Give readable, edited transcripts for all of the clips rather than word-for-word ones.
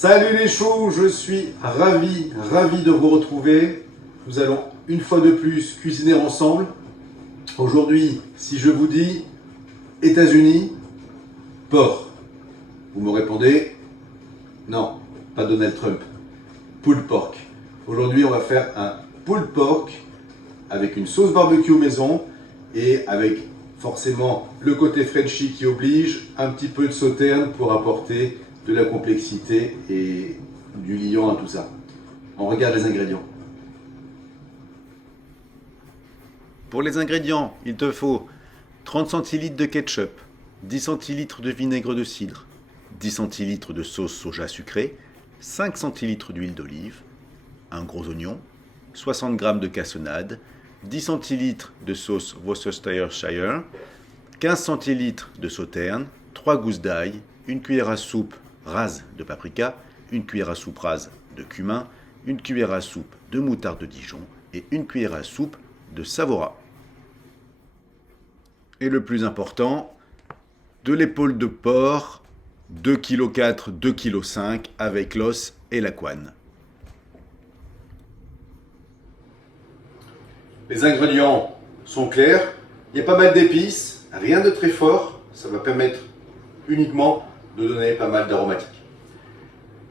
Salut les choux, je suis ravi de vous retrouver. Nous allons une fois de plus cuisiner ensemble. Aujourd'hui, si je vous dis États-Unis, porc, vous me répondez non, pas Donald Trump, pulled pork. Aujourd'hui, on va faire un pulled pork avec une sauce barbecue maison et avec forcément le côté Frenchy qui oblige, un petit peu de sauterne pour apporter de la complexité et du liant à tout ça. On regarde les ingrédients. Pour les ingrédients, il te faut 30 centilitres de ketchup, 10 centilitres de vinaigre de cidre, 10 centilitres de sauce soja sucrée, 5 centilitres d'huile d'olive, un gros oignon, 60 g de cassonade, 10 centilitres de sauce Worcestershire, 15 centilitres de sauterne, 3 gousses d'ail, une cuillère à soupe rase de paprika, une cuillère à soupe rase de cumin, une cuillère à soupe de moutarde de Dijon et une cuillère à soupe de savoura. Et le plus important, de l'épaule de porc, 2,4 kg, 2,5 kg avec l'os et la couenne. Les ingrédients sont clairs, il y a pas mal d'épices, rien de très fort, ça va permettre uniquement de donner pas mal d'aromatiques.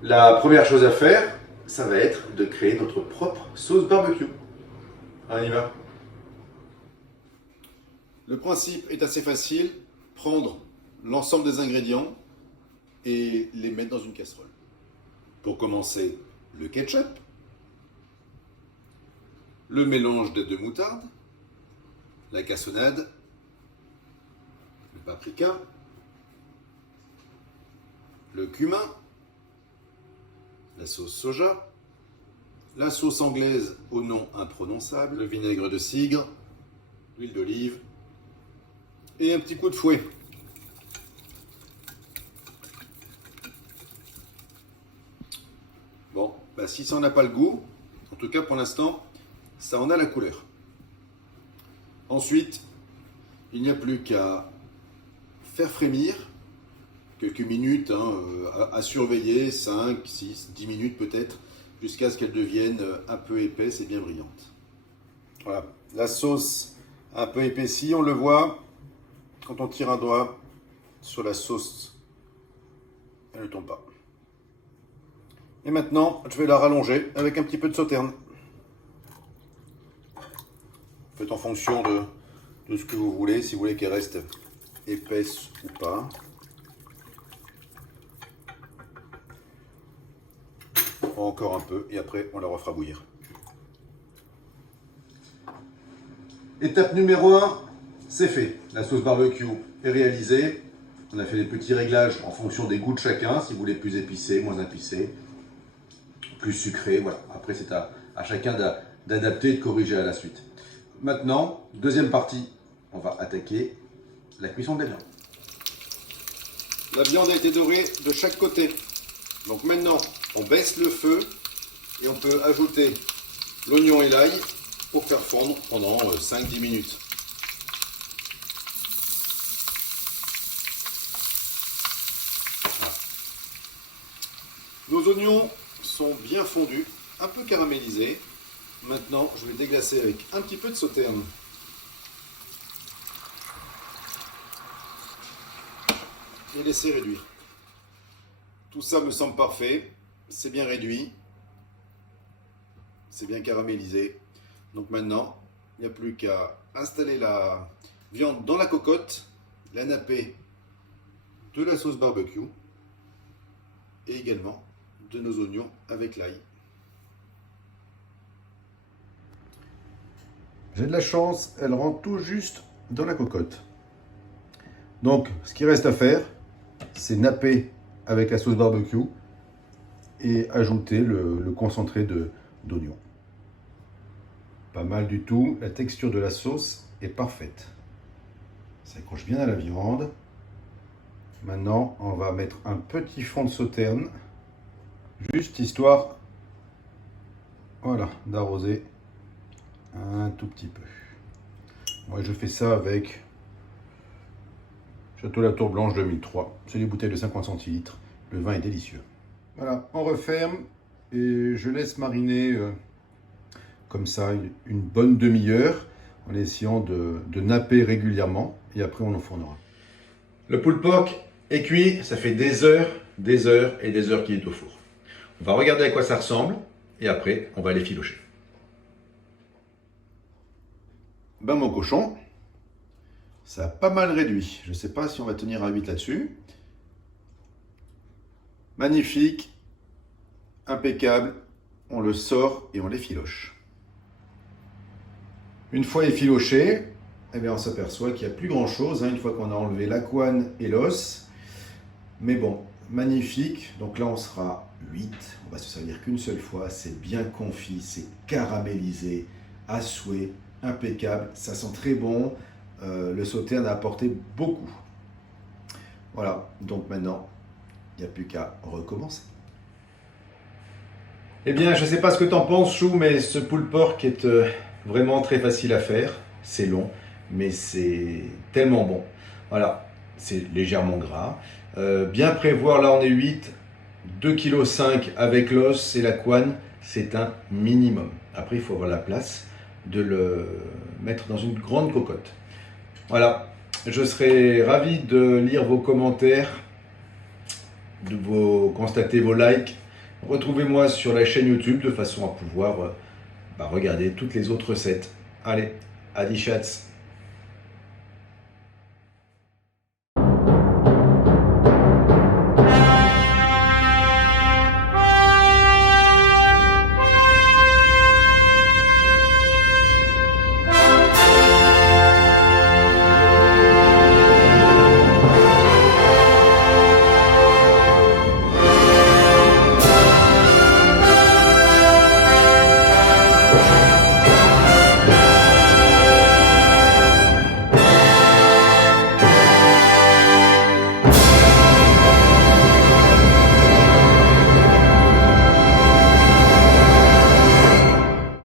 La première chose à faire, ça va être de créer notre propre sauce barbecue. On y va. Le principe est assez facile, prendre l'ensemble des ingrédients et les mettre dans une casserole. Pour commencer, le ketchup, le mélange des deux moutardes, la cassonade, le paprika, le cumin, la sauce soja, la sauce anglaise au nom imprononçable, le vinaigre de cidre, l'huile d'olive et un petit coup de fouet. Bon, si ça n'en a pas le goût, en tout cas pour l'instant, ça en a la couleur. Ensuite, il n'y a plus qu'à faire frémir quelques minutes, à surveiller, 5, 6, 10 minutes peut-être, jusqu'à ce qu'elle devienne un peu épaisse et bien brillante. Voilà, la sauce un peu épaissie, on le voit quand on tire un doigt sur la sauce, elle ne tombe pas. Et maintenant, je vais la rallonger avec un petit peu de sauterne. Faites en fonction de ce que vous voulez, si vous voulez qu'elle reste épaisse ou pas. Encore un peu et après on la refera bouillir. Étape numéro 1, c'est fait. La sauce barbecue est réalisée. On a fait des petits réglages en fonction des goûts de chacun. Si vous voulez plus épicé, moins épicé, plus sucré, voilà. Après c'est à chacun d'adapter et de corriger à la suite. Maintenant, deuxième partie, on va attaquer la cuisson de la viande. La viande a été dorée de chaque côté. Donc maintenant, on baisse le feu et on peut ajouter l'oignon et l'ail pour faire fondre pendant 5-10 minutes. Voilà. Nos oignons sont bien fondus, un peu caramélisés. Maintenant, je vais déglacer avec un petit peu de sauterne. Et laisser réduire. Tout ça me semble parfait, c'est bien réduit, c'est bien caramélisé. Donc maintenant, il n'y a plus qu'à installer la viande dans la cocotte, la napper de la sauce barbecue et également de nos oignons avec l'ail. J'ai de la chance, elle rentre tout juste dans la cocotte. Donc, ce qui reste à faire, c'est napper avec la sauce barbecue et ajouter le concentré d'oignon. Pas mal du tout, la texture de la sauce est parfaite. Ça accroche bien à la viande. Maintenant, on va mettre un petit fond de sauterne, juste histoire, voilà, d'arroser un tout petit peu. Moi, je fais ça avec Château Latour Blanche 2003. C'est des bouteilles de 50 centilitres. Le vin est délicieux. Voilà, on referme et je laisse mariner comme ça une bonne demi-heure en essayant de napper régulièrement et après on enfournera. Le pulled pork est cuit, ça fait des heures et des heures qu'il est au four. On va regarder à quoi ça ressemble et après on va les filocher. Ben mon cochon, ça a pas mal réduit. Je ne sais pas si on va tenir à 8 là-dessus. Magnifique, impeccable. On le sort et on les filoche. Une fois effiloché, eh bien on s'aperçoit qu'il n'y a plus grand chose, une fois qu'on a enlevé la couenne et l'os. Mais bon, magnifique. Donc là on sera 8. On va se servir qu'une seule fois. C'est bien confit, c'est caramélisé, à souhait, impeccable. Ça sent très bon. Le sauté en a apporté beaucoup. Voilà, donc maintenant, il n'y a plus qu'à recommencer. Eh bien, je ne sais pas ce que tu en penses, Chou, mais ce pulled pork est vraiment très facile à faire. C'est long, mais c'est tellement bon. Voilà, c'est légèrement gras. Bien prévoir, là on est 8, 2,5 kg avec l'os et la couenne, c'est un minimum. Après, il faut avoir la place de le mettre dans une grande cocotte. Voilà, je serai ravi de lire vos commentaires, de constater vos likes. Retrouvez-moi sur la chaîne YouTube de façon à pouvoir regarder toutes les autres recettes. Allez, adi chats!